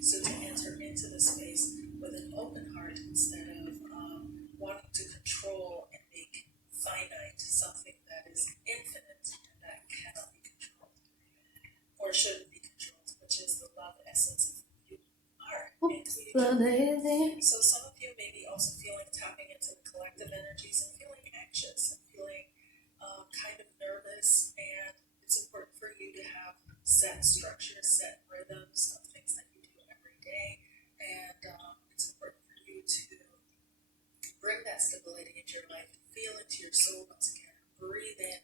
So to enter into the space with an open heart instead of wanting to control and make finite something that is infinite and that cannot be controlled or shouldn't be controlled, which is the love essence of who you are. So some of you may be also feeling tapping into the collective energies and feeling anxious and feeling kind of nervous, and it's important for you to have set structures, set rhythms of things that you do every day, and it's important for you to bring that stability into your life, feel into your soul once again, breathe in,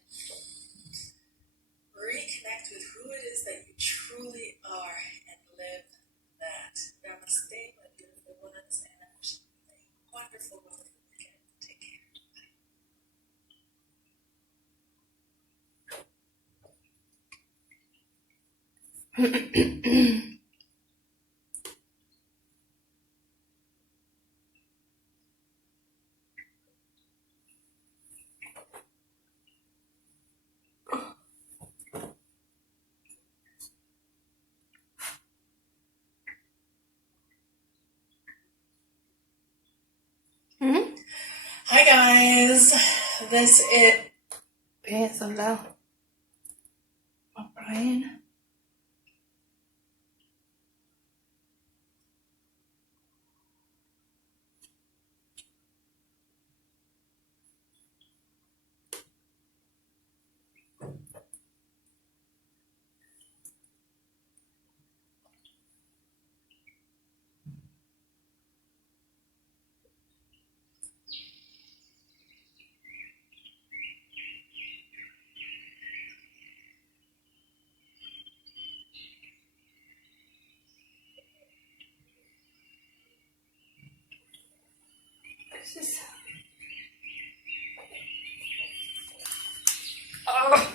reconnect with who it is that you truly are, and live that. Namaste, my beautiful ones, and I wish you a wonderful, wonderful weekend. Take care. Hi guys, this is Hello, Brian. This is. Oh.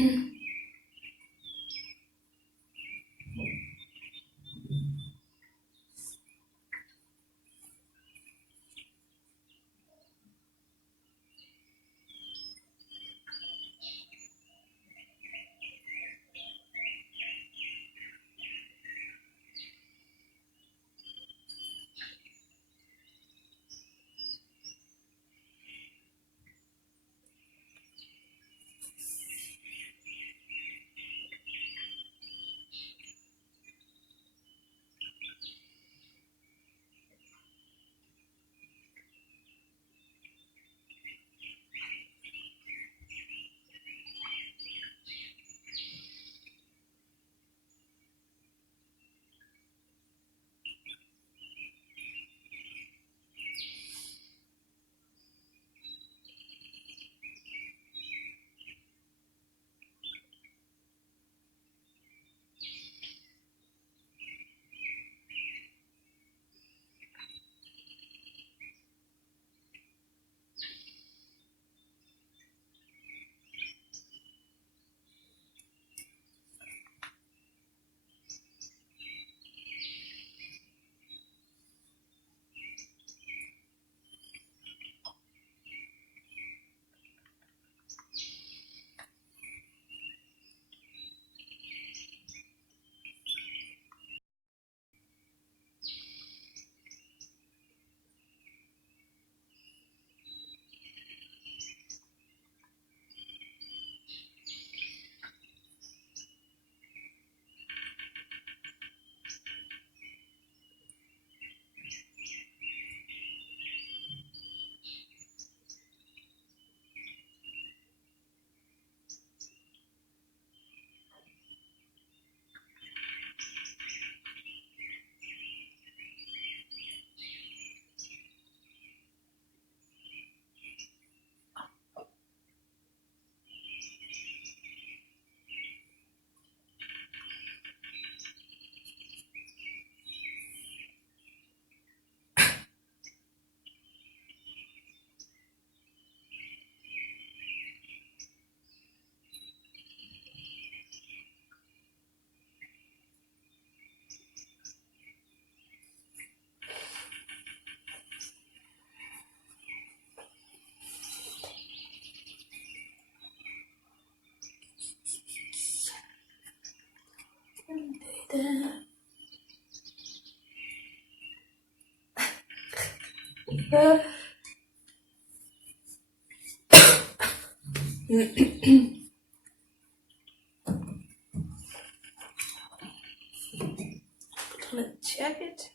Put on a jacket.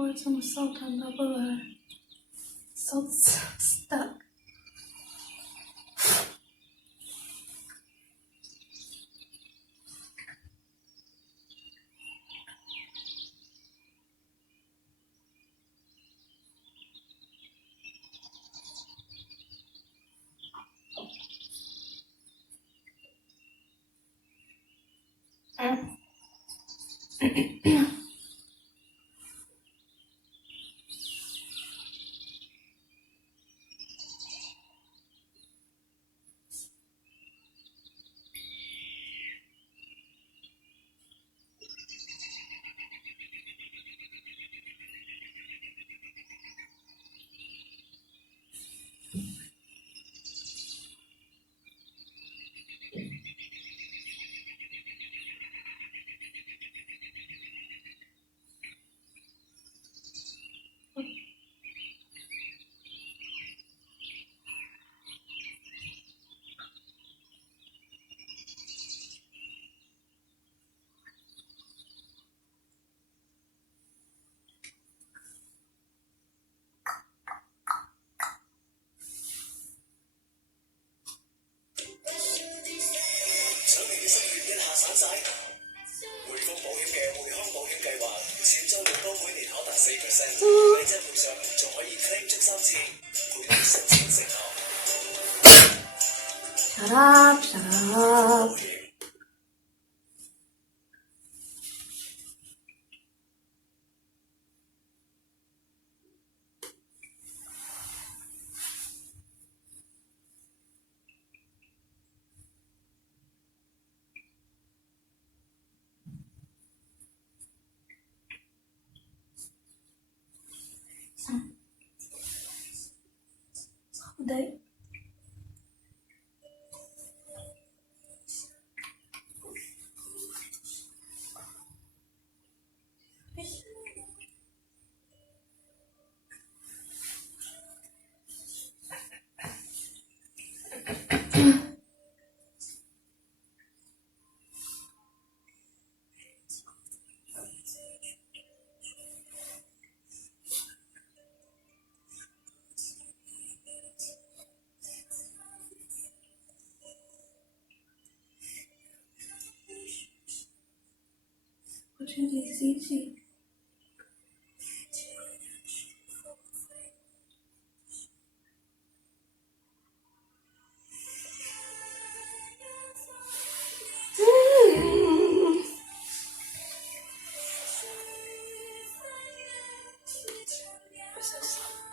Pour some salt on top of her. Salt's stuck. Shut up, shut up. Đấy. Gì.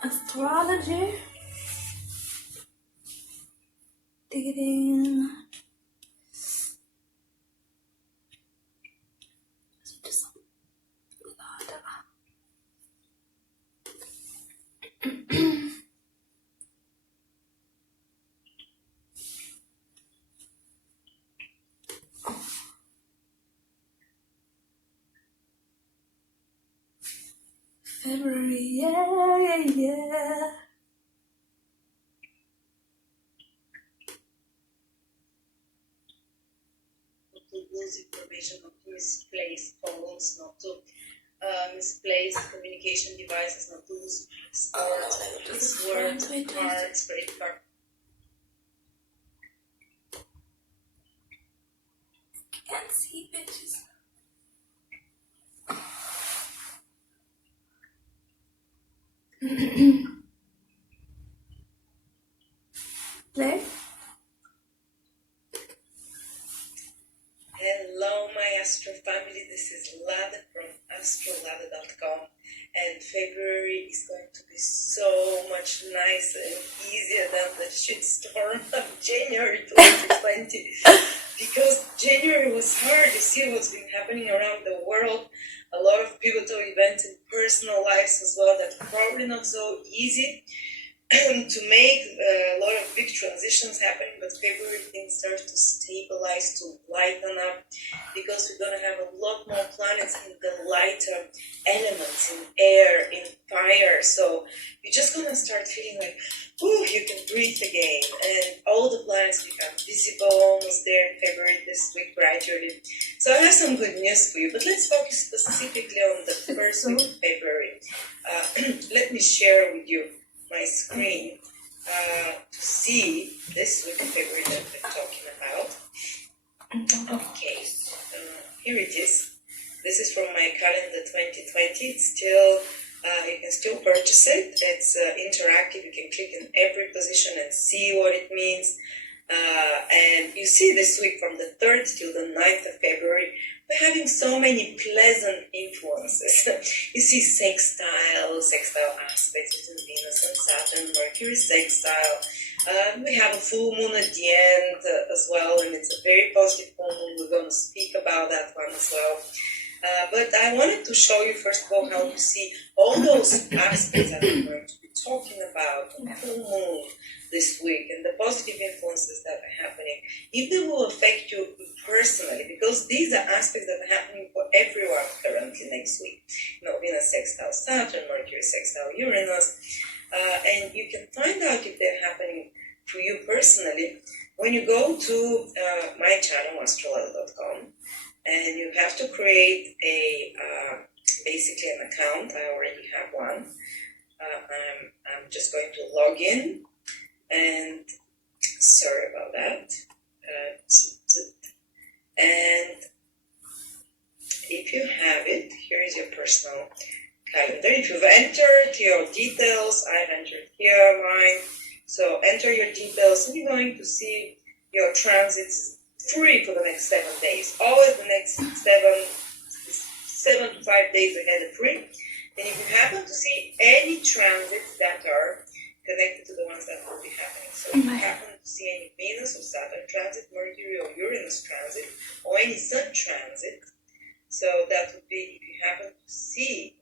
Astrology. Digging. February, yeah. Not to lose information, not to misplace phones, not to misplace communication devices, not to lose passports, passwords, cards, credit card. Can't see bitches. Play. Hello, my Astro family. This is Lada from astrolada.com, and February is going to be so much nicer and easier than the shitstorm of January 2020. Because January was hard. You see what's been happening around the world. A lot of pivotal events in personal lives as well that probably not so easy to make. A lot of big transitions happening, but February things start to stabilize, to lighten up, because we're going to have a lot more planets in the lighter elements, in air, in fire. So you're just going to start feeling like, ooh, you can breathe again. And all the planets become visible almost there in February this week gradually. So I have some good news for you, but let's focus specifically on the first week of February. Let me share with you my screen to see this week of February that we're talking about. Okay, here it is. This is from my calendar 2020. It's still, you can still purchase it. It's interactive. You can click in every position and see what it means. And you see this week from the 3rd till the 9th of February, we're having so many pleasant influences. You see sextile aspects between Venus and Saturn, Mercury sextile. We have a full moon at the end as well, and it's a very positive full moon. We're going to speak about that one as well. But I wanted to show you first of all how to see all those aspects that we're going to be talking about on the full moon this week and the positive influences that are happening, if they will affect you personally, because these are aspects that are happening for everyone currently next week. You know, Venus sextile Saturn, Mercury sextile Uranus, and you can find out if they're happening for you personally when you go to my channel, astrolada.com, and you have to create a basically an account. I already have one. I'm just going to log in, and sorry about that. And if you have it, here is your personal calendar. If you've entered your details, I've entered here mine. So enter your details, and you're going to see your transits free for the next 7 days. Always the next 7 to 5 days ahead are free. And if you happen to see any transits that are connected to the ones that will be happening, so if you happen to see any Venus or Saturn transit, Mercury or Uranus transit, or any Sun transit, so that would be if you happen to see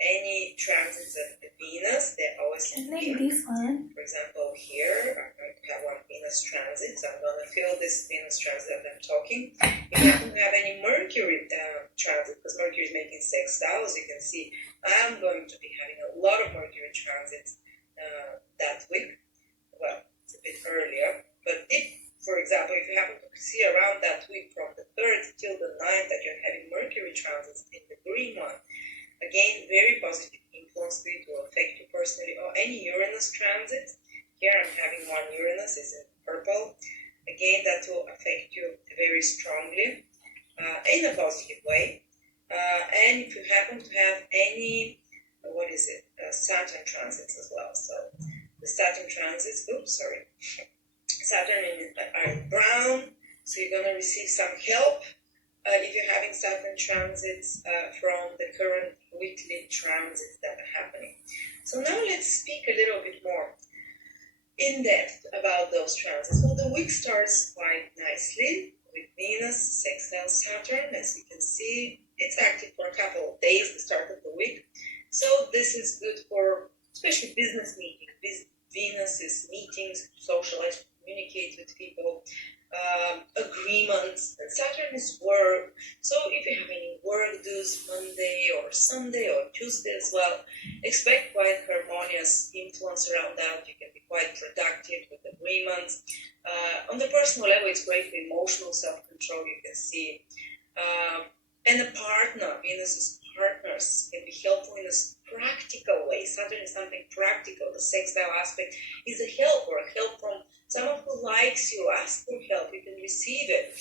any transits of the Venus, they're always I like this one. for example, here, I'm going to have one Venus transit, so I'm going to fill this Venus transit that I'm talking. If you happen to have any Mercury transit, because Mercury is making sextile, as you can see, I'm going to be having a lot of Mercury transits that week. Well, it's a bit earlier, but if, for example, if you happen to see around that week from the 3rd till the 9th that you're having Mercury transits in the green one, again, very positive influence for you to affect you personally, or any Uranus transit. Here I'm having one Uranus, is in purple. Again, that will affect you very strongly in a positive way. And if you happen to have any, Saturn transits as well. So the Saturn transits, Saturn are in brown, so you're going to receive some help if you're having Saturn transits from the current weekly transits that are happening. So now let's speak a little bit more in depth about those transits. Well, the week starts quite nicely with Venus sextile Saturn. As you can see, it's active for a couple of days, the start of the week. So this is good for especially business meetings. Venus is meetings, socialize, communicate with people, agreements, and Saturn is work. So if you have any work dues Monday or Sunday or Tuesday as well, expect quite harmonious influence around that. You can be quite productive with agreements. On the personal level, it's great for emotional self-control, you can see. And a partner, Venus's partners, can be helpful in a practical way. Saturn is something practical. The sextile aspect is a help, or a help from someone who likes you. Ask for help, you can receive it.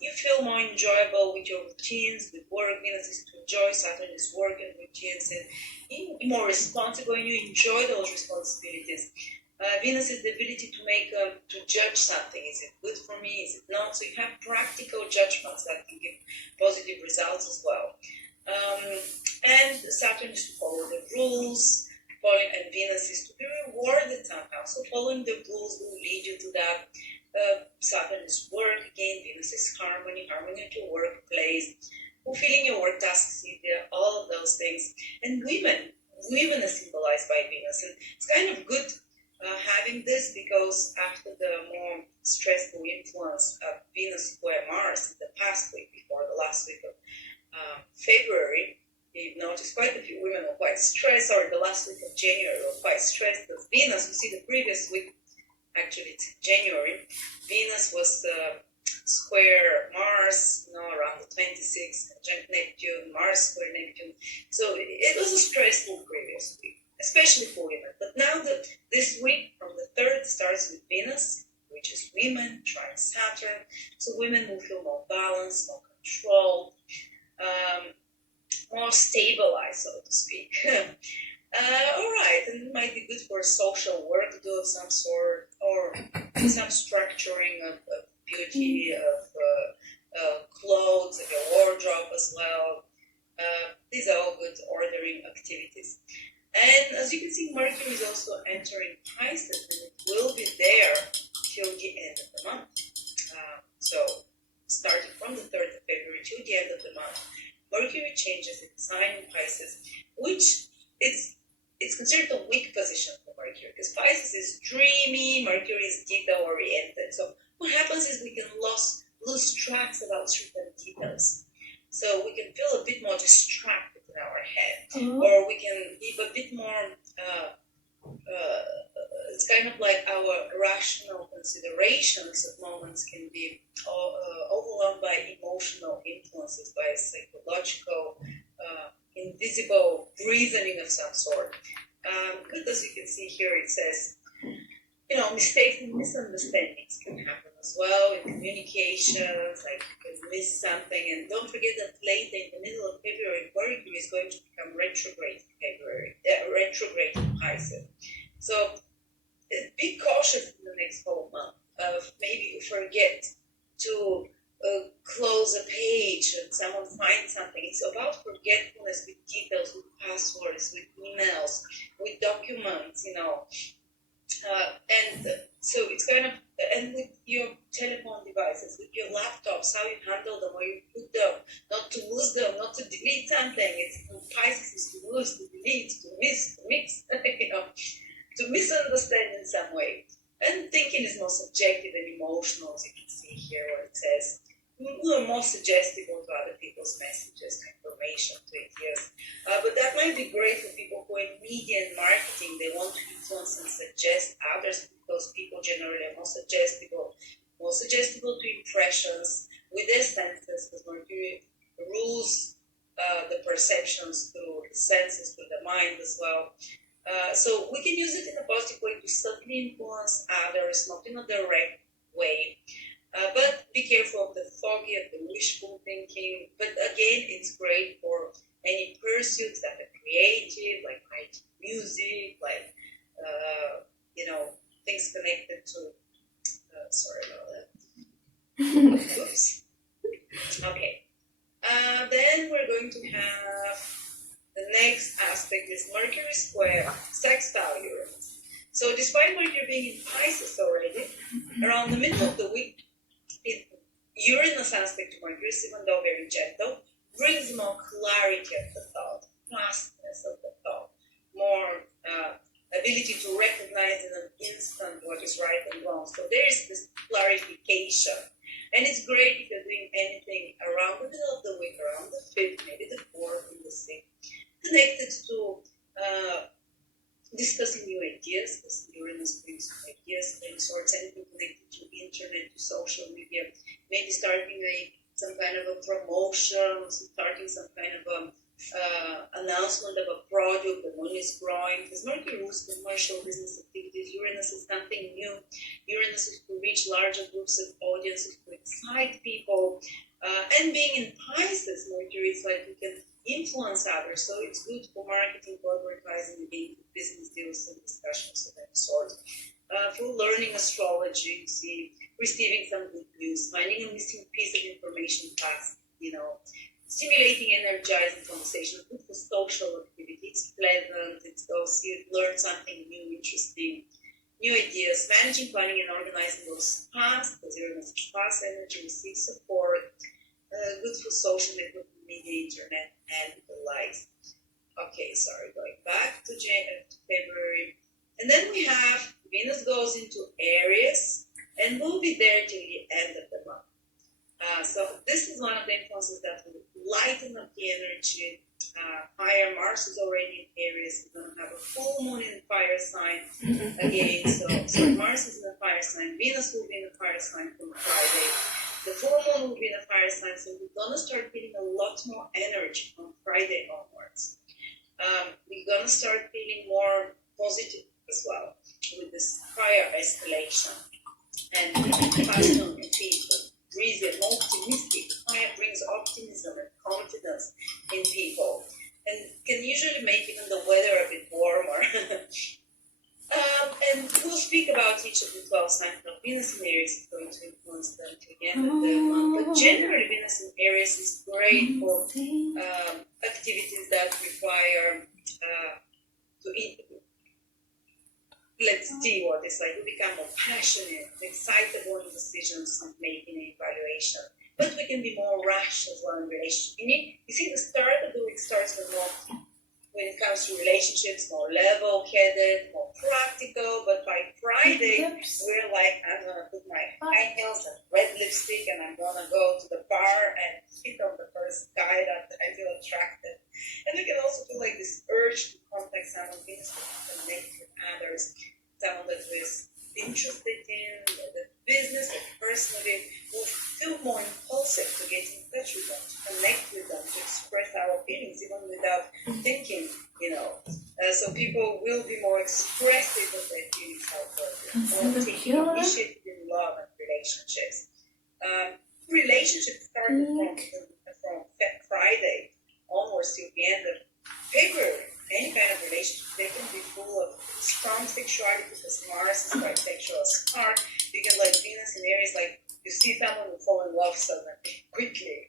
You feel more enjoyable with your routines, with work. Venus is to enjoy, Saturn is work and routines, and you're more responsible and you enjoy those responsibilities. Venus is the ability to judge something. Is it good for me? Is it not? So you have practical judgments that can give positive results as well. And Saturn is to follow the rules, and Venus is to be rewarded somehow. So following the rules will lead you to that. Saturn is work, again, Venus is harmony at your workplace, fulfilling your work tasks, all of those things. And women are symbolized by Venus. And it's kind of good having this, because after the more stressful influence of Venus square Mars in the past week, before the last week of February, you've noticed quite a few women were quite stressed, or the last week of January were quite stressed. Because Venus, you see the previous week, actually it's January, Venus was square Mars, around the 26th, Neptune, Mars square Neptune. So it was a stressful previous week, especially for women. But now this week, from the 3rd, starts with Venus, which is women, trine Saturn. So women will feel more balanced, more controlled, more stabilized, so to speak. All right, and it might be good for social work to do of some sort, or some structuring of beauty, of clothes, of your wardrobe as well. These are all good ordering activities. And as you can see, Mercury is also entering Pisces, and it will be there till the end of the month. So starting from the 3rd of February to the end of the month, Mercury changes its sign in Pisces, which it's considered a weak position for Mercury, because Pisces is dreamy, Mercury is detail-oriented. So what happens is we can lose tracks about certain details. So we can feel a bit more distracted in our head, or we can be a bit more, it's kind of like our rational considerations at moments can be overwhelmed by emotional influences, by psychological, invisible reasoning of some sort. But as you can see here, it says, mistakes and misunderstandings can happen as well in communications, like you can miss something. And don't forget that later in the middle of February, Mercury is going to become retrograde in Pisces. So be cautious in the next whole month maybe you forget to close a page and someone finds something. It's about forgetfulness with details, with passwords, with emails, with documents, and so it's kind of, and with your telephone devices, with your laptops, how you handle them, where you put them, not to lose them, not to delete something. It's Pisces is to lose, to delete, to miss, to mix, to misunderstand in some way. And thinking is more subjective and emotional, as you can see here, where it says we are more suggestible to other people's messages, to information, to ideas. But that might be great for people who are in media and marketing. They want to influence and suggest others because people generally are more suggestible to impressions with their senses, because Mercury rules the perceptions through the senses, through the mind as well. So we can use it in a positive way to subtly influence others, not in a direct way. But be careful of the foggy, of the wishful thinking. But again, it's great for any pursuits that are creative, like writing music, like, things connected to, sorry about that. Oops. Okay. Then we're going to have the next aspect is Mercury square sextile Uranus. So despite Mercury being in Pisces already, around the middle of the week, Uranus aspect to Mercury, even though very gentle, brings more clarity of the thought, vastness of the thought, more ability to recognize in an instant what is right and wrong. So there is this clarification. And it's great if you're doing anything around the middle of the week, around the 5th, maybe the 4th and the 6th, connected to discussing new ideas, because Uranus brings ideas, any sorts, anything connected to internet, to social media, maybe starting some kind of a promotion, starting some kind of announcement of a product, the money is growing, because Mercury rules commercial business activities. Uranus is something new. Uranus is to reach larger groups of audiences, to excite people, and being in Pisces, Mercury is like you can influence others, so it's good for marketing, for advertising, again, business deals and discussions of that sort. For learning astrology, see, receiving some good news, finding a missing piece of information fast, stimulating, energizing conversation, good for social activity. It's pleasant, it's goes, you learn something new, interesting, new ideas, managing, planning, and organizing those tasks, because you're in a fast energy, receive support, good for social network, media, internet, and the likes. Okay, sorry, going back to February. And then we have Venus goes into Aries, and will be there till the end of the month. So this is one of the influences that will lighten up the energy. Fire, Mars is already in Aries. We're going to have a full moon in the fire sign again. So Mars is in the fire sign. Venus will be in the fire sign from Friday. The full moon will be in the fire sign, so we're going to start feeling a lot more energy from Friday onwards. We're going to start feeling more positive as well with this fire escalation. And passion and people, breezy and optimistic. Fire brings optimism and confidence in people, and can usually make even the weather a bit warmer. And we'll speak about each of the 12 signs of Venus in Aries is going to influence them to the end of the month. But generally, Venus in Aries is great for activities that require let's see what it's like. We become more passionate, excitable in decisions and making an evaluation. But we can be more rash as well in relationships. You see, the start of the week starts with more, when it comes to relationships, more level-headed, more practical. But by Friday, we're like, I'm going to put my high heels and red lipstick, and I'm going to go to the bar and hit on the first guy that I feel attracted. And we can also feel like this urge to contact someone, to connect with others, someone that is interested in the business, the personally, will feel more impulsive to get in touch with them, to connect with them, to express our feelings even without thinking, So people will be more expressive of their feelings out there, more taking initiative in love and relationships. Relationships start from Friday onwards till the end of February. Any kind of relationship, they can be full of strong sexuality party because Mars is quite sexual smart. You can like Venus in Aries, like you see someone who fall in love suddenly, quickly.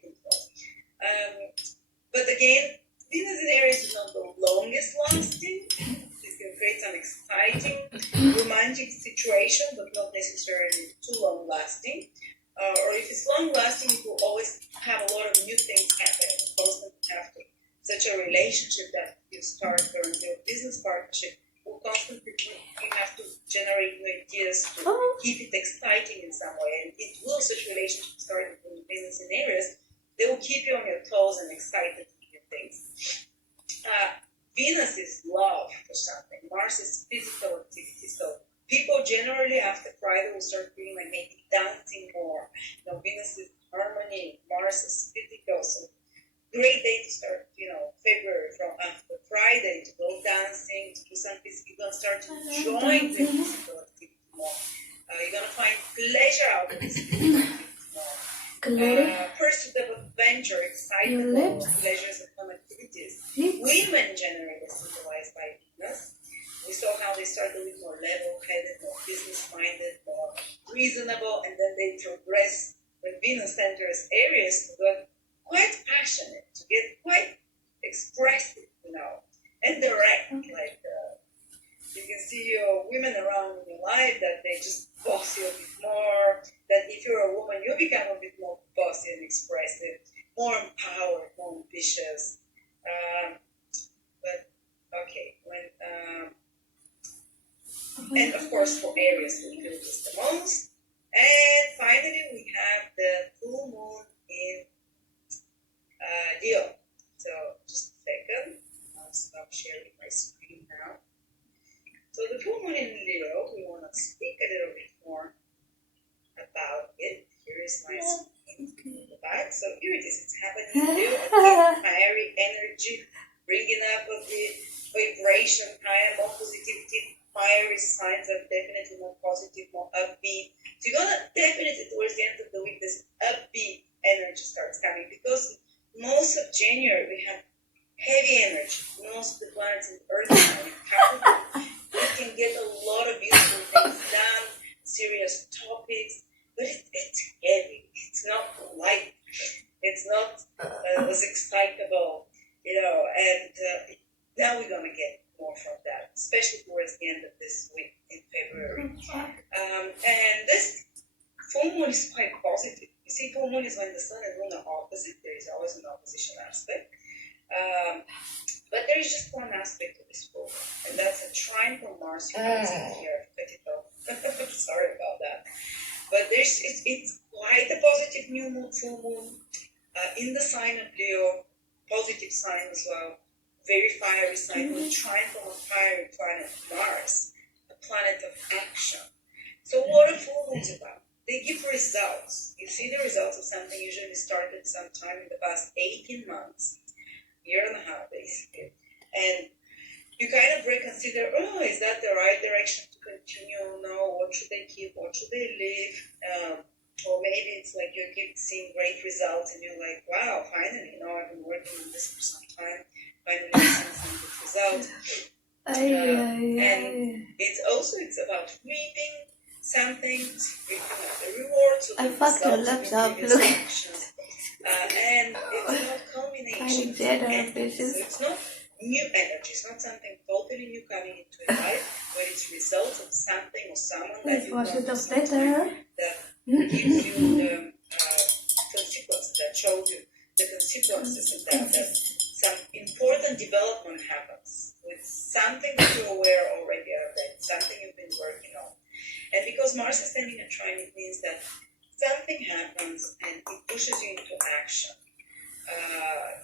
But again, Venus in Aries is not the longest lasting. It can create some exciting romantic situation, but not necessarily too long lasting. Or if it's long lasting, it will always have a lot of new things happening. Constantly have to such a relationship that you start currently, a business partnership, will constantly you have to generate new ideas to keep it exciting in some way. And it will such relationship starting from business in areas, they will keep you on your toes and excited to do things. Venus is love for something. Mars is physical activity. So people generally after Friday will start feeling like maybe dancing more. Venus is harmony, Mars is physical. So great day to start, February from after Friday to go dancing, to do some physical, you're going to start to enjoy the physical activity more. You're going to find pleasure out of this physical activity more. Pursuit of adventure, excitement, pleasures and fun activities. Women generally symbolized by Venus. We saw how they started a little more level-headed, more business-minded, more reasonable, and then they progress when Venus enters Aries to get quite passionate, to get quite expressive, and direct. Like you can see your women around in your life that they just boss you a bit more. That if you're a woman, you become a bit more bossy and expressive, more empowered, more ambitious. But okay, and of course for Aries, we feel this the most. And finally, we have the full moon in Leo. So just a second, I'll stop sharing my screen now. So the full moon in Leo, we want to speak a little bit more about it. Here is my screen back. So here it is. It's happening in Leo. Again, fiery energy, bringing up a bit vibration, higher, more positivity. Fiery signs are definitely more positive, more upbeat. So you're gonna definitely towards the end of the week, this upbeat energy starts coming because most of January we have heavy energy. Most of the planets in Earth sign, Capricorn, you can get a lot of beautiful things done, serious topics, but it's heavy. It's not light. It's not as excitable, and now we're gonna get more from that, especially towards the end of this week in February. And this full moon is quite positive. You see, full moon is when the sun and moon are opposite. There is always an opposition aspect. But there is just one aspect of this full moon, and that's a trine from Mars. You can see here, sorry about that. But it's quite a positive new moon, full moon, in the sign of Leo, positive sign as well. Very fiery sign, with trine from a fiery planet, Mars, a planet of action. So what are full moons about? They give results. You see the results of something usually started sometime in the past 18 months, year and a half basically. And you kind of reconsider, is that the right direction to continue? No, what should they keep? What should they leave? Or maybe it's like you're seeing great results and you're like, wow, finally, I've been working on this for some time. Finally seeing some good results. And it's about reaping something, reaping the rewards of the results of previous actions. And it's not culmination of ending. So it's not new energy. It's not something totally new coming into your life, but it's results of something or someone that you want that gives you the consequences, that shows you the consequences of that some important development happens with something that you're aware already of, that something you've been working on. And because Mars is standing a trine, it means that something happens and it pushes you into action.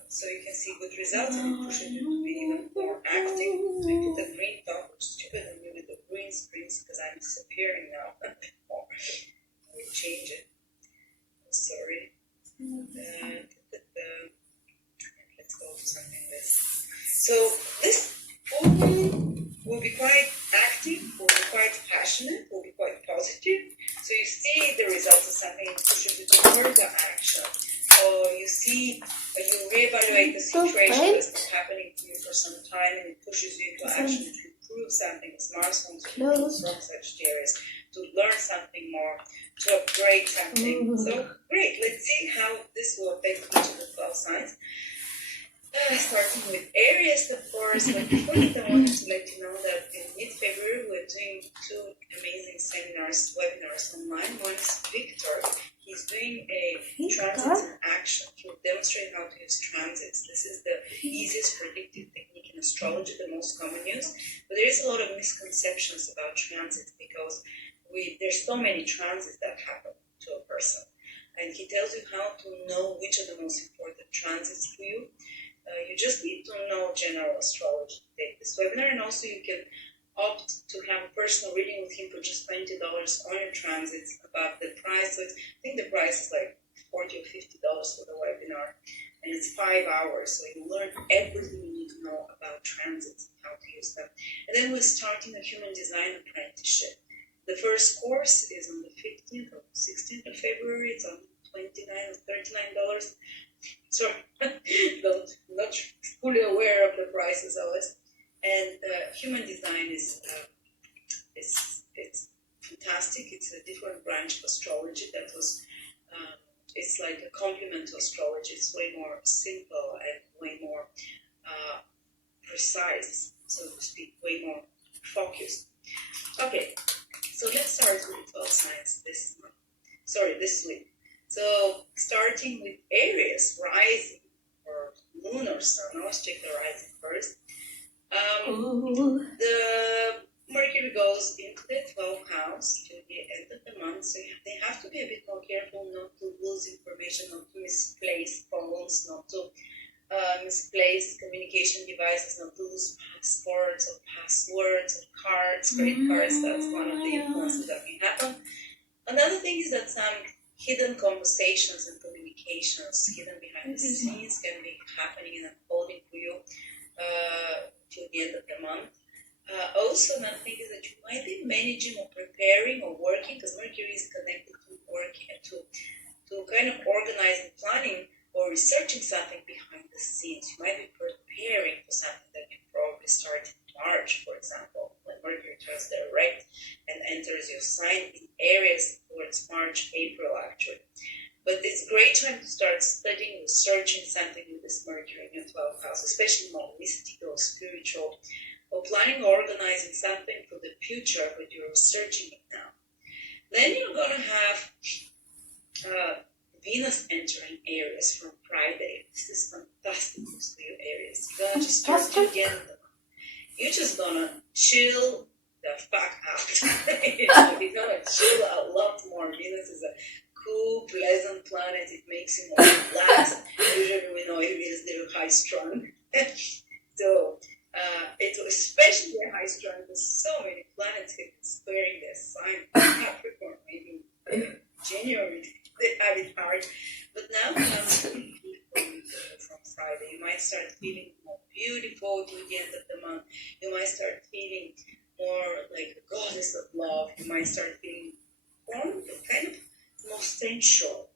So you can see good results and it pushes you to be even more active. So you put the green top, which is stupid and with the green screens because I'm disappearing now. We change it. I'm sorry. Let's go to something less. So this full moon will be quite active, will be quite passionate, will be quite positive. So you see the results of something that pushes you toward the action. Or you see, you reevaluate the situation that's been happening to you for some time and it pushes you into action to prove something, as Mars wants to Close. from Sagittarius, to learn something more, to upgrade something. Ooh. So great, let's see how this will affect each of the 12 signs. Starting with Aries, of course, but before that, I wanted to let you know that in mid-February we're doing 2 amazing seminars, webinars online. One is Victor. He's doing a transits in action. He'll demonstrate how to use transits. This is the easiest predictive technique in astrology, the most common use. But there is a lot of misconceptions about transits because there's so many transits that happen to a person. And he tells you how to know which are the most important transits for you. You just need to know general astrology to take this webinar, and also you can opt to have a personal reading with him for just $20 on your transits above the price. So I think the price is like $40 or $50 for the webinar, and it's 5 hours. So you learn everything you need to know about transits and how to use them. And then we're starting a human design apprenticeship. The first course is on the 15th or 16th of February. It's on $29 or $39. So not fully aware of the prices always. And human design is it's fantastic. It's a different branch of astrology that was it's like a complement to astrology. It's way more simple and way more precise, so to speak, way more focused. Okay, so let's start with 12 signs this week. So starting with Aries, rising, or moon or sun. Let's check the rising first. The Mercury goes into the 12th house to the end of the month, so they have to be a bit more careful not to lose information, not to misplace phones, not to misplace communication devices, not to lose passports or passwords or cards, credit cards. That's one of the influences that can happen. Another thing is that some hidden conversations and communications hidden behind the scenes can be happening and unfolding for you till the end of the month. Also, another thing is that you might be managing or preparing or working, because Mercury is connected to working and to kind of organizing, planning, or researching something behind the scenes. You might be preparing for something that you probably start in March, for example, when Mercury turns direct and enters your sign in Aries towards March, April, actually. But it's a great time to start studying, researching something with this Mercury in your 12th house, especially more mystical, spiritual, or planning or organizing something for the future, but you're researching it now. Then you're going to have Venus entering Aries from Friday. This is fantastic news for you, Aries. You're going to just start to get the month. You're just going to chill the fuck out. You're going to chill a lot more. Venus is a cool, pleasant planet. It makes you more relaxed. Usually we know Aries, they're high strung. So it's especially high strung because so many planets have been squaring their sign. Capricorn, maybe in January, they have it hard. But now comes from Friday. You might start feeling more beautiful to the end of the month. You might start feeling more like a goddess of love. You might start feeling more kind of more sensual.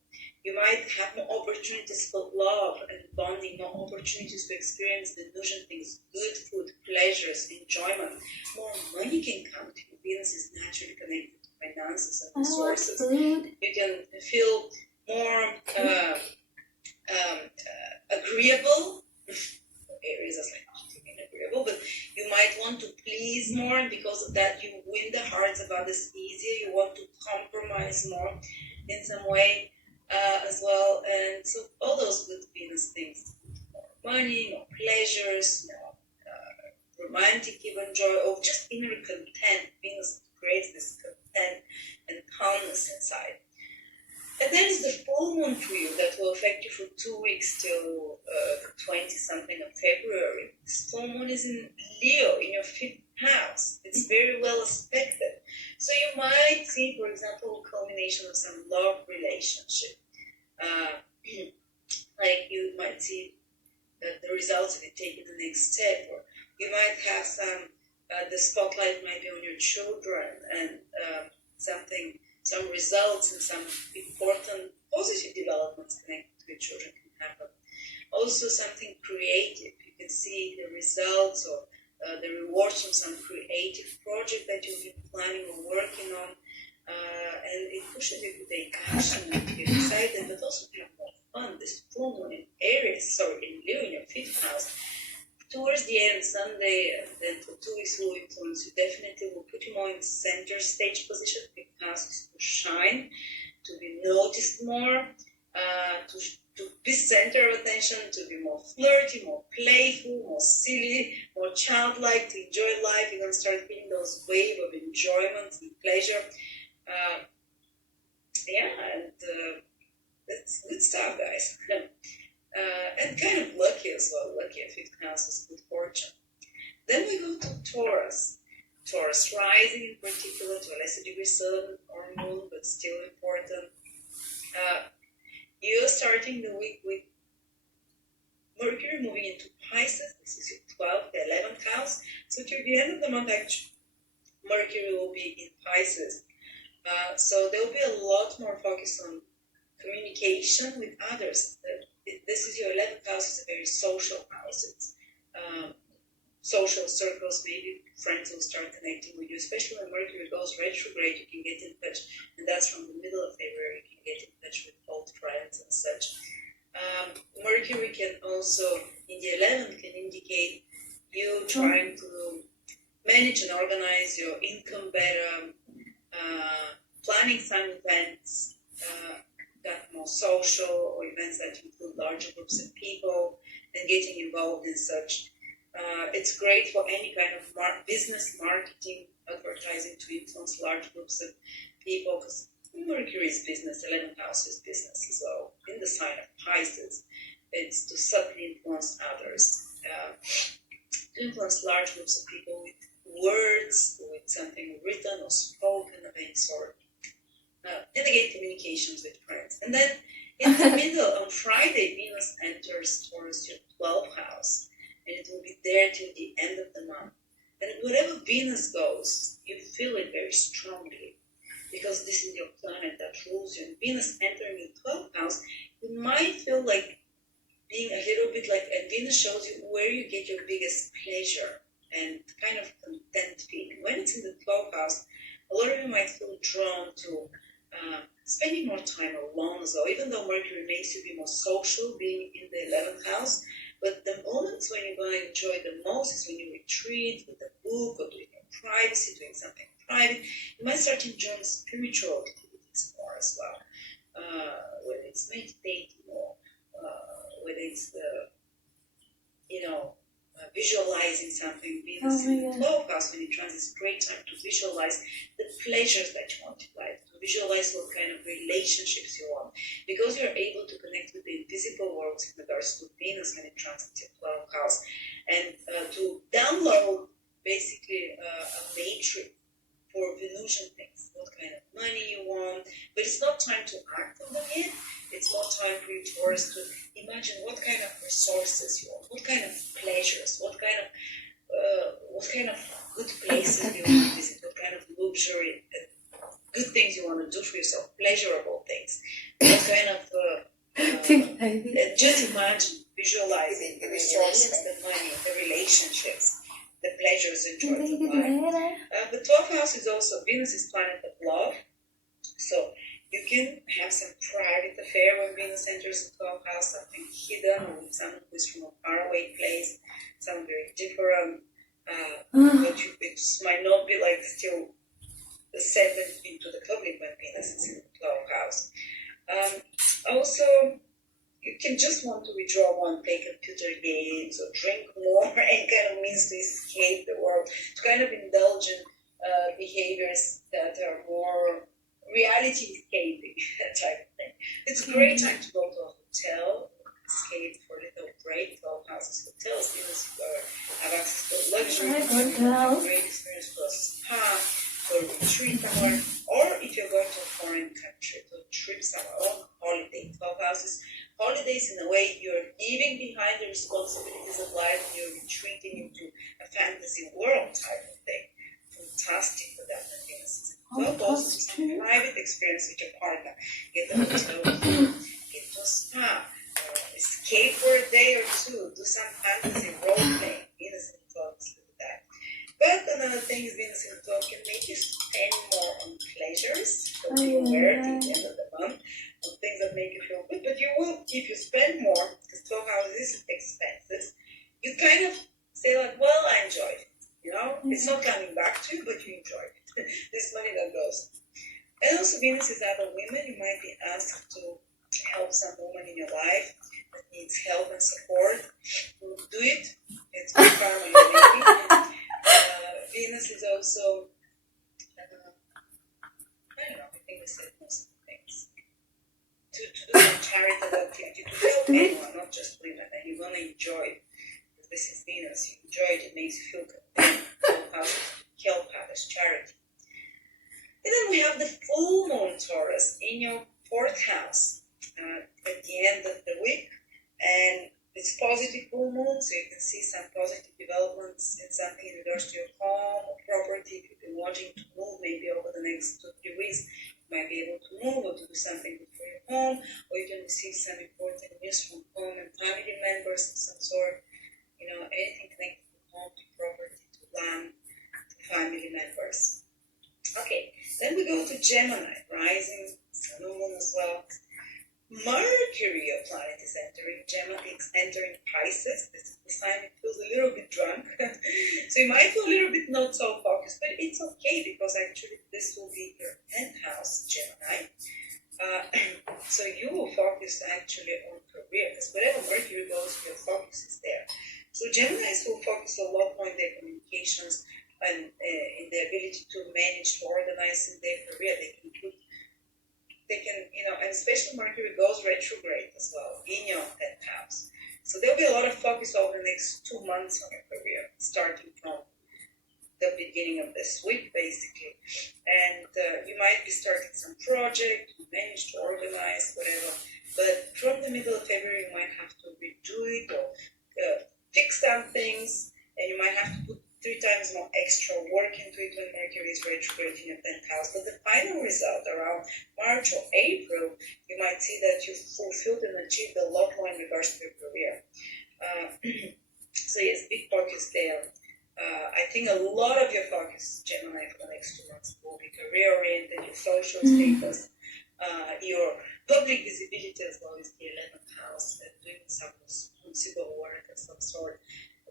You might have more opportunities for love and bonding, more opportunities to experience the illusion things, good food, pleasures, enjoyment. More money can come to you. Venus is naturally connected to finances and resources. You can feel more agreeable. Aries is like, agreeable, but you might want to please more, and because of that you win the hearts of others easier. You want to compromise more in some way as well, and so all those good Venus things, more money, more pleasures, more romantic even joy, or just inner content. Venus creates this content and calmness inside. And then is the full moon for you that will affect you for 2 weeks till the 20-something of February. This full moon is in Leo, in your 5th house. It's very well aspected. So you might see, for example, a culmination of some love relationship. Like you might see the results of it taking the next step, or you might have the spotlight might be on your children, and some results and some important positive developments connected to your children can happen. Also something creative. You can see the results or the rewards from some creative project that you've been planning or working on, and it pushes you to take action and to get excited, but also to have more fun. This full moon in Leo in your fifth house. Towards the end, Sunday, and then for 2 weeks will influence you. Definitely will put you more in center stage position. Fifth house is to shine, to be noticed more, to be center of attention, to be more flirty, more playful, more silly, more childlike, to enjoy life. You're going to start feeling those waves of enjoyment and pleasure. That's good stuff, guys. And kind of lucky as well. Lucky at fifth house is good fortune. Then we go to Taurus. Taurus rising in particular, to a lesser degree sun or moon, but still important. You're starting the week with Mercury moving into Pisces. This is your 12th, the 11th house. So to the end of the month, actually, Mercury will be in Pisces. So there will be a lot more focus on communication with others. This is your 11th house, is a very social house. It's social circles, maybe friends will start connecting with you, especially when Mercury goes retrograde. You can get in touch, and that's from the middle of February. You can get in touch with old friends and such. Mercury can also, in the 11th, can indicate you trying to manage and organize your income better, planning some events that more social, or events that include larger groups of people, and getting involved in such. It's great for any kind of business, marketing, advertising to influence large groups of people, because Mercury is business, 11th house is business as well. In the sign of Pisces, it's to subtly influence others, to influence large groups of people with words, with something written or spoken of any sort. And again, communications with friends. And then in the middle, on Friday, Venus enters Taurus, your 12th house, and it will be there till the end of the month. And wherever Venus goes, you feel it very strongly, because this is your planet that rules you. And Venus entering your 12th house, you might feel like being a little bit like, and Venus shows you where you get your biggest pleasure and kind of content feeling. When it's in the 12th house, a lot of you might feel drawn to spending more time alone as well, even though Mercury makes you be more social, being in the 11th house. But the moments when you're going to enjoy the most is when you retreat with a book or doing your privacy, doing something private. You might start enjoying spiritual activities more as well, whether it's meditating or whether it's visualizing something. Venus in the 12th house, when it transits, great time to visualize the pleasures that you want in life, to visualize what kind of relationships you want, because you're able to connect with the invisible worlds in regards to Venus when it transits your 12th house, and to download basically a matrix for Venusian things, what kind of money you want. But it's not time to act on them yet. It's more time for you, Taurus, to imagine what kind of resources you want, what kind of pleasures, what kind of good places you want to visit, what kind of luxury, good things you want to do for yourself, pleasurable things, what kind of just imagine, visualizing the resources, the money, the relationships, the pleasures and joys of life. The 12th house is also, Venus is planet of love, so you can have some private affair when Venus enters the 12th house, something hidden, or with someone who is from a faraway place, something very different, but it might not be like still the 7th into the public when Venus is in the 12th house. Also, you can just want to withdraw one, play computer games, or drink more, and kind of means to escape the world, to kind of indulge in behaviors that are more reality escaping, that type of thing. It's a great time to go to a hotel, escape for a little break. 12 houses, hotels, have access to luxury, great experience for a spa, for a retreat somewhere, or if you're going to a foreign country, to a trip somewhere, on holiday. 12 houses, holidays in a way you're leaving behind the responsibilities of life, and you're retreating into a fantasy world type of thing. Fantastic for that, Venus. Well, also some private experience with your partner. Get a hotel, get to a spa, escape for a day or two, do some fantasy role playing. Venus and 12 is with that. expenditures that you wear at the end of the month on things that make you feel good. But you will, if you spend more, because 12 houses is expenses, you kind of say like, well, I enjoyed it. You know, it's not coming back to you, but you enjoyed it. This money that goes. And also Venus is other women. You might be asked to help some woman in your life that needs help and support. Do it. It's good karma you're making. Venus is also, I don't know, I think we said most of the things. To do some charitable activity, to help anyone, not just women, and you're going to enjoy it. Because this is Venus, you enjoy it, it makes you feel content. Help others, charity. And then we have the full moon Taurus in your 4th house at the end of the week. And it's positive full moon, so you can see some positive developments in something in regards to your home or property. If you've been wanting to move, maybe over the next 2-3 weeks, you might be able to move or to do something good for your home, or you can receive some important news from home and family members of some sort. You know, anything connected to home, to property, to land, to family members. Okay, then we go to Gemini, rising, sun, moon as well. Mercury, your planet, is entering Gemini, it's entering Pisces. This is the sign it feels a little bit drunk. So you might feel a little bit not so focused, but it's okay because actually this will be your 10th house, Gemini. So you will focus actually on career, because wherever Mercury goes, your focus is there. So Geminis will focus a lot more on their communications and in the ability to manage, to organize in their career. They can, you know, and especially Mercury goes retrograde as well in your 10th house. So there'll be a lot of focus over the next 2 months on your career, starting from the beginning of this week, basically. And you might be starting some project, to manage, to organize, whatever. But from the middle of February, you might have to redo it or fix some things, and you might have to put 3 times more extra work into it when Mercury is retrograde in your 10th house. But the final result around March or April, you might see that you've fulfilled and achieved a lot more in regards to your career. So yes, big focus there. I think a lot of your focus, Gemini, for the next 2 months will be career-oriented, your social status, your public visibility as well as the 11th house, and doing some responsible work of some sort,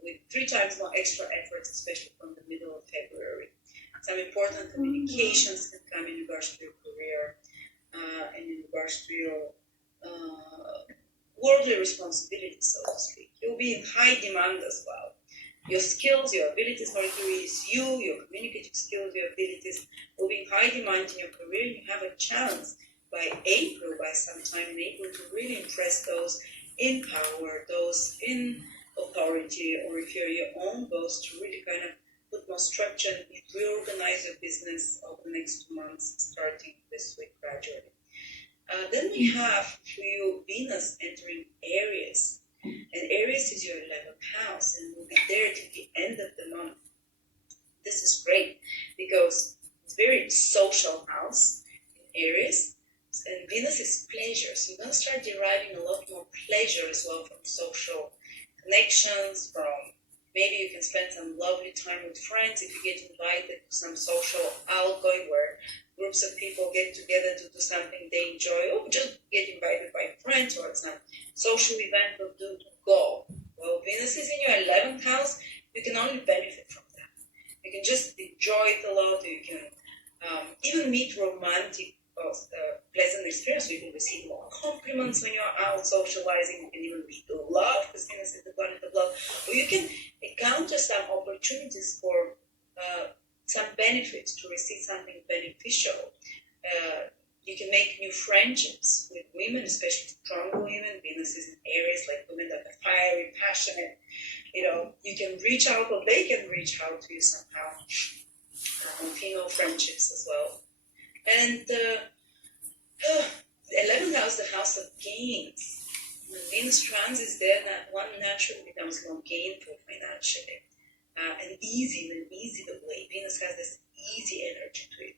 with 3 times more extra efforts, especially from the middle of February. Some important communications can come in regards to your career and in regards to your worldly responsibility, so to speak. You'll be in high demand as well. Your skills, your abilities, Mercury is you, your communicative skills, your abilities will be in high demand in your career. You have a chance by April, by some time in April, to really impress those in power, those in authority, or if you're your own boss, to really kind of put more structure and reorganize your business over the next 2 months, starting this week gradually. Then we have for you Venus entering Aries, and Aries is your 11th house and will be there till the end of the month. This is great because it's a very social house in Aries, and Venus is pleasure, so you're going to start deriving a lot more pleasure as well from social connections, from maybe you can spend some lovely time with friends if you get invited to some social outgoing where groups of people get together to do something they enjoy, or just get invited by friends or some social event or do to go. Well, Venus is in your 11th house, you can only benefit from that. You can just enjoy it a lot, you can even meet romantic pleasant experience. You can receive more compliments when you're out socializing. You can even meet love, because Venus is the planet of love. Or you can encounter some opportunities for some benefits, to receive something beneficial. You can make new friendships with women, especially strong women. Venus is in Aries, like women that are fiery, passionate. You know, you can reach out, or they can reach out to you somehow. Female friendships as well. And the 11th house, the house of gains. When Venus transits there, that one naturally becomes more gainful financially. And easy, in an easy way. Venus has this easy energy to it.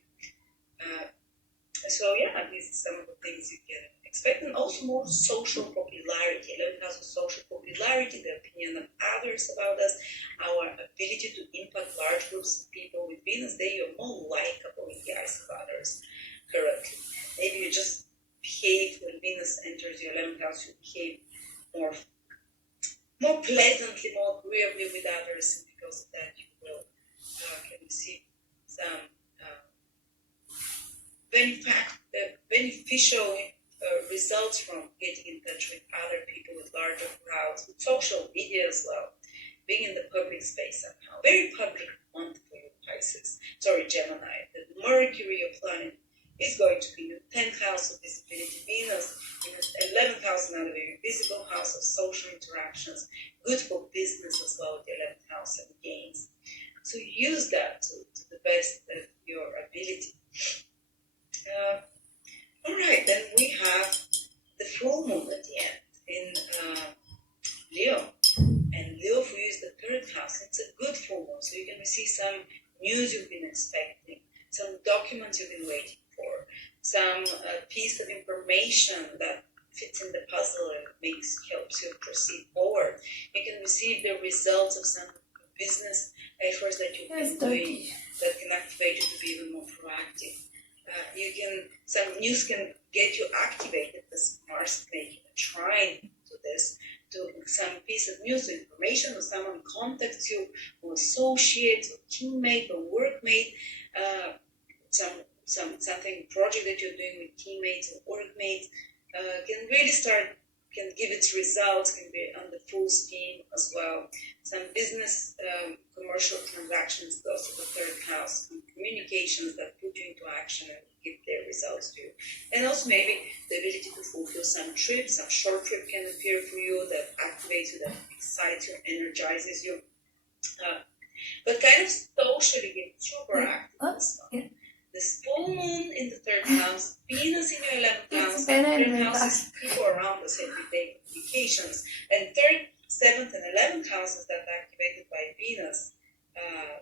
So yeah, these are some of the things you can expect. And also more social popularity. 11th house of social popularity, the opinion of others about us, our ability to impact large groups of people. With Venus there, you're more likable in the eyes of others. pleasantly, more agreeably with others, and because of that you will can receive some beneficial results from getting in touch with other people, with larger crowds, with social media as well, being in the public space somehow. Very public month for you, Pisces. Sorry, Gemini. The Mercury, your planet, is going to be in the 10th house of visibility. Venus in the 11th house, another very visible house of social interactions. Good for business as well, the 11th house and gains. So use that to the best of your ability. All right, then we have the full moon at the end in Leo. And Leo for you is the 3rd house. It's a good full moon, so you can receive some news you've been expecting, some documents you've been waiting for, some piece of information that fits in the puzzle and helps you proceed forward. You can receive the results of some business efforts that you've been doing that can activate you to be even more proactive. Some news can get you activated, because Mars is making a trine to this, to some piece of news or information, or someone contacts you, or associate, or teammate, or workmate, something project that you're doing with teammates or workmates can really can give its results, can be under full steam as well. Some business, commercial transactions, those of the 3rd house, communications that put you into action and give their results to you. And also maybe the ability to fulfill some trip, some short trip can appear for you that activates you, that excites you, energizes you. But kind of socially get super active as well. This full moon in the 3rd house, Venus in your 11th house, 3rd house is people around us every day, communications, and 3rd, 7th, and 11th houses that are activated by Venus,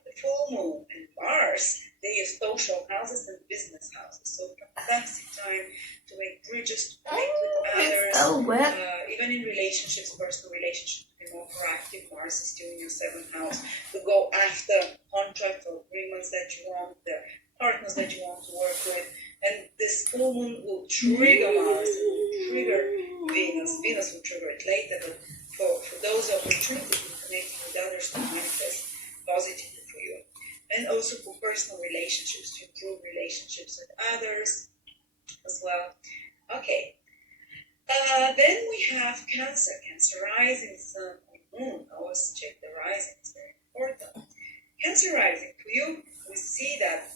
the full moon and Mars, they are social houses and business houses. So fantastic time to make bridges, to connect with others, even in relationships, personal relationships, to be more proactive. Mars is still in your 7th house, to go after contracts or agreements that you want, the partners that you want to work with. And this full moon will trigger Mars, it will trigger Venus. Venus will trigger it later, but for those opportunities in connecting with others to manifest positively for you. And also for personal relationships, to improve relationships with others as well. Okay. Then we have Cancer. Cancer rising, Sun, or Moon. Always check the rising, it's very important. Cancer rising, for you, we see that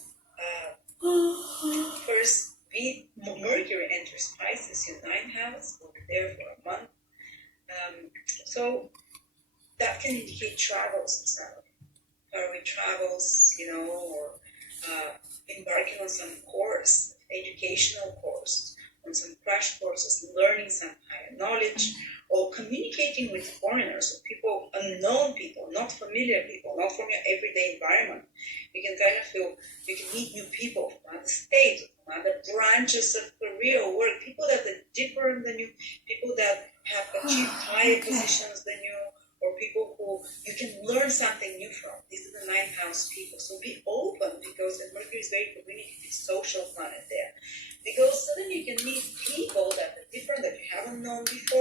first, Mercury enters Pisces, your 9th house, will be there for a month. So that can indicate travels in some way. Faraway travels, or embarking on some course, educational course, on some crash courses, learning some higher knowledge, or communicating with foreigners, or people, unknown people, not familiar people, not from your everyday environment. You can kind of feel, you can meet new people from other states, from other branches of career or work, people that are different than you, people that have achieved higher positions than you, or people who you can learn something new from. These are the 9th house people. So be open, because the Mercury is very communicative, social planet there. Because suddenly you can meet people that are different, that you haven't known before.